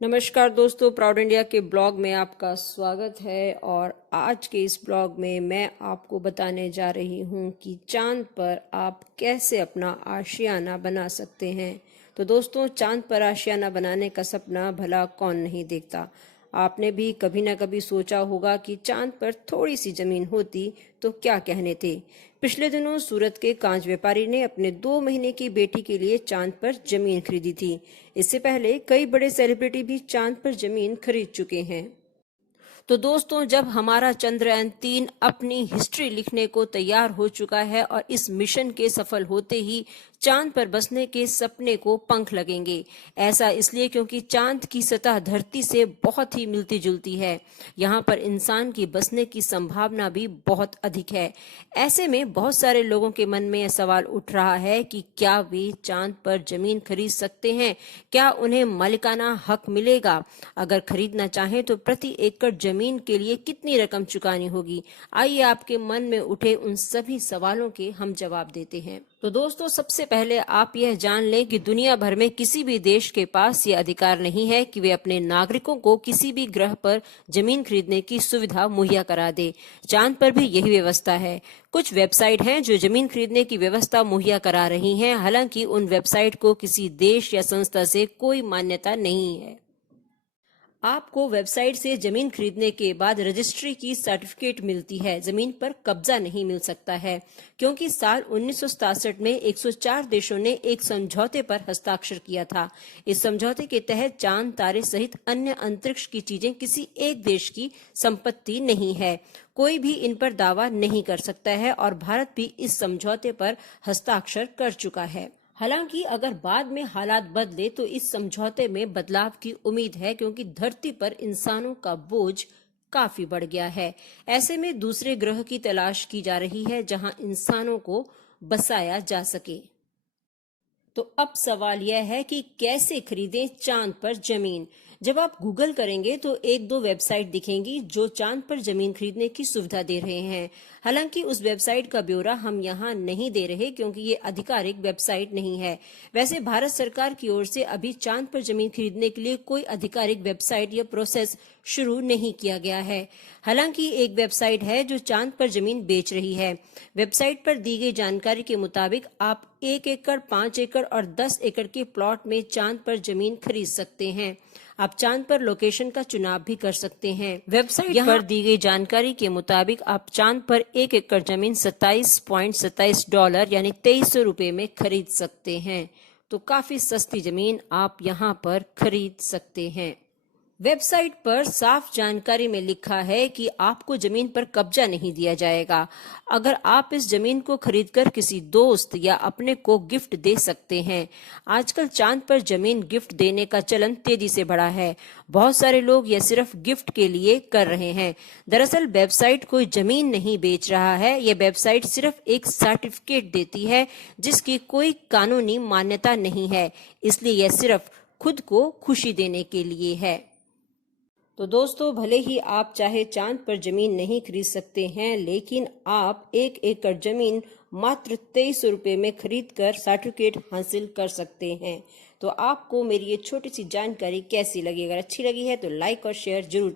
नमस्कार दोस्तों, proud India के ब्लॉग में आपका स्वागत है। और आज के इस ब्लॉग में मैं आपको बताने जा रही हूँ कि चांद पर आप कैसे अपना आशियाना बना सकते हैं। तो दोस्तों, चांद पर आशियाना बनाने का सपना भला कौन नहीं देखता। आपने भी कभी ना कभी सोचा होगा कि चांद पर थोड़ी सी जमीन होती तो क्या कहने थे। पिछले दिनों सूरत के कांच व्यापारी ने अपने 2 महीने की बेटी के लिए चांद पर जमीन खरीदी थी। इससे पहले कई बड़े सेलिब्रिटी भी चांद पर जमीन खरीद चुके हैं। तो दोस्तों, जब हमारा चंद्रयान 3 अपनी हिस्ट्री लिखने को तैयार हो चुका है और इस मिशन के सफल होते ही चांद पर बसने के सपने को पंख लगेंगे। ऐसा इसलिए क्योंकि चांद की सतह धरती से बहुत ही मिलती जुलती है। यहाँ पर इंसान की बसने की संभावना भी बहुत अधिक है। ऐसे में बहुत सारे लोगों के मन में यह सवाल उठ रहा है कि क्या वे चांद पर जमीन खरीद सकते हैं, क्या उन्हें मालिकाना हक मिलेगा। अगर खरीदना चाहें तो प्रति एकड़ जमीन के लिए कितनी रकम चुकानी होगी। आइए आपके मन में उठे उन सभी सवालों के हम जवाब देते हैं। तो दोस्तों, सबसे पहले आप यह जान लें कि दुनिया भर में किसी भी देश के पास यह अधिकार नहीं है कि वे अपने नागरिकों को किसी भी ग्रह पर जमीन खरीदने की सुविधा मुहैया करा दे। चांद पर भी यही व्यवस्था है। कुछ वेबसाइट हैं जो जमीन खरीदने की व्यवस्था मुहैया करा रही हैं। हालांकि उन वेबसाइट को किसी देश या संस्था से कोई मान्यता नहीं है। आपको वेबसाइट से जमीन खरीदने के बाद रजिस्ट्री की सर्टिफिकेट मिलती है। जमीन पर कब्जा नहीं मिल सकता है, क्योंकि साल 1967 में 104 देशों ने एक समझौते पर हस्ताक्षर किया था। इस समझौते के तहत चांद, तारे सहित अन्य अंतरिक्ष की चीजें किसी एक देश की संपत्ति नहीं है। कोई भी इन पर दावा नहीं कर सकता है और भारत भी इस समझौते पर हस्ताक्षर कर चुका है। हालांकि अगर बाद में हालात बदले तो इस समझौते में बदलाव की उम्मीद है, क्योंकि धरती पर इंसानों का बोझ काफी बढ़ गया है। ऐसे में दूसरे ग्रह की तलाश की जा रही है जहां इंसानों को बसाया जा सके। तो अब सवाल यह है कि कैसे खरीदें चांद पर जमीन। जब आप गूगल करेंगे तो एक दो वेबसाइट दिखेंगी जो चांद पर जमीन खरीदने की सुविधा दे रहे हैं। हालांकि उस वेबसाइट का ब्यौरा हम यहाँ नहीं दे रहे, क्योंकि ये आधिकारिक वेबसाइट नहीं है। वैसे भारत सरकार की ओर से अभी चांद पर जमीन खरीदने के लिए कोई आधिकारिक वेबसाइट या प्रोसेस शुरू नहीं किया गया है। हालांकि एक वेबसाइट है जो चांद पर जमीन बेच रही है। वेबसाइट पर दी गई जानकारी के मुताबिक आप 1 एकड़, 5 एकड़ और 10 एकड़ के प्लॉट में चांद पर जमीन खरीद सकते हैं। आप चांद पर लोकेशन का चुनाव भी कर सकते हैं। वेबसाइट पर दी गई जानकारी के मुताबिक आप चांद पर 1 एकड़ जमीन $27.27 यानी ₹2300 में खरीद सकते हैं। तो काफी सस्ती जमीन आप यहाँ पर खरीद सकते हैं। वेबसाइट पर साफ जानकारी में लिखा है कि आपको जमीन पर कब्जा नहीं दिया जाएगा। अगर आप इस जमीन को खरीदकर किसी दोस्त या अपने को गिफ्ट दे सकते हैं। आजकल चांद पर जमीन गिफ्ट देने का चलन तेजी से बढ़ा है। बहुत सारे लोग यह सिर्फ गिफ्ट के लिए कर रहे हैं। दरअसल वेबसाइट कोई जमीन नहीं बेच रहा है। यह वेबसाइट सिर्फ एक सर्टिफिकेट देती है जिसकी कोई कानूनी मान्यता नहीं है, इसलिए यह सिर्फ खुद को खुशी देने के लिए है। तो दोस्तों, भले ही आप चाहे चांद पर जमीन नहीं खरीद सकते हैं, लेकिन आप 1 एकड़ जमीन मात्र ₹2300 में खरीद कर सर्टिफिकेट हासिल कर सकते हैं। तो आपको मेरी ये छोटी सी जानकारी कैसी लगी? अगर अच्छी लगी है तो लाइक और शेयर जरूर